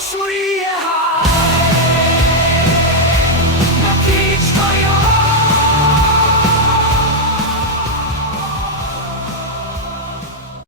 Sweet!